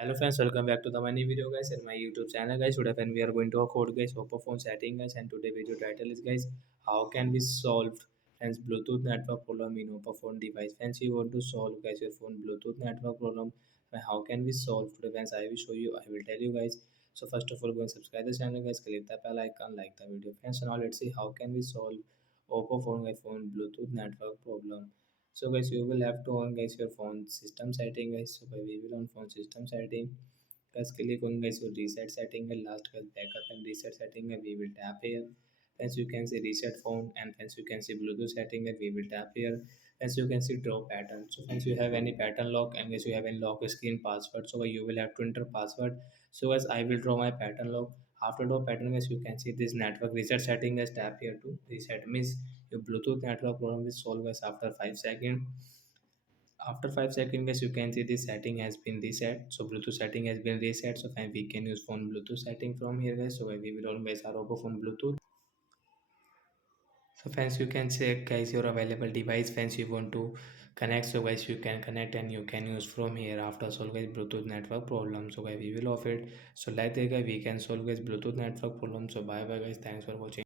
Hello friends, welcome back to the my new video guys and my YouTube channel guys. Today when we are going to code guys oppo phone setting guys, and today video title is guys how can we solve friends Bluetooth network problem in oppo phone device. Friends, you want to solve guys your phone Bluetooth network problem. How can we solve today friends? I will show you, I will tell you guys. So first of all, go and subscribe the channel guys, click the bell icon, like the video friends. So now let's see how can we solve oppo phone phone Bluetooth network problem. So guys, you will have to on guys your phone system setting guys. So guys, we will on phone system setting guys, click on guys your reset setting and last guys backup and reset setting and we will tap here. As you can see reset phone, and as you can see Bluetooth setting and we will tap here. As you can see draw pattern. So once you have any pattern lock and as you have any lock screen password, so you will have to enter password. So as I will draw my pattern lock. After draw pattern as you can see this network reset setting as tap here to reset means your Bluetooth network problem is solved as after 5 seconds. After 5 seconds guys, you can see this setting has been reset. So Bluetooth setting has been reset, so fine, we can use phone Bluetooth setting from here guys. So we will always our Oppo phone Bluetooth. So friends, you can check guys your available device. Friends, you want to connect, so guys you can connect and you can use from here after solve guys Bluetooth network problem. So guys we will off it. So like that guys we can solve guys Bluetooth network problem. So bye bye guys, thanks for watching.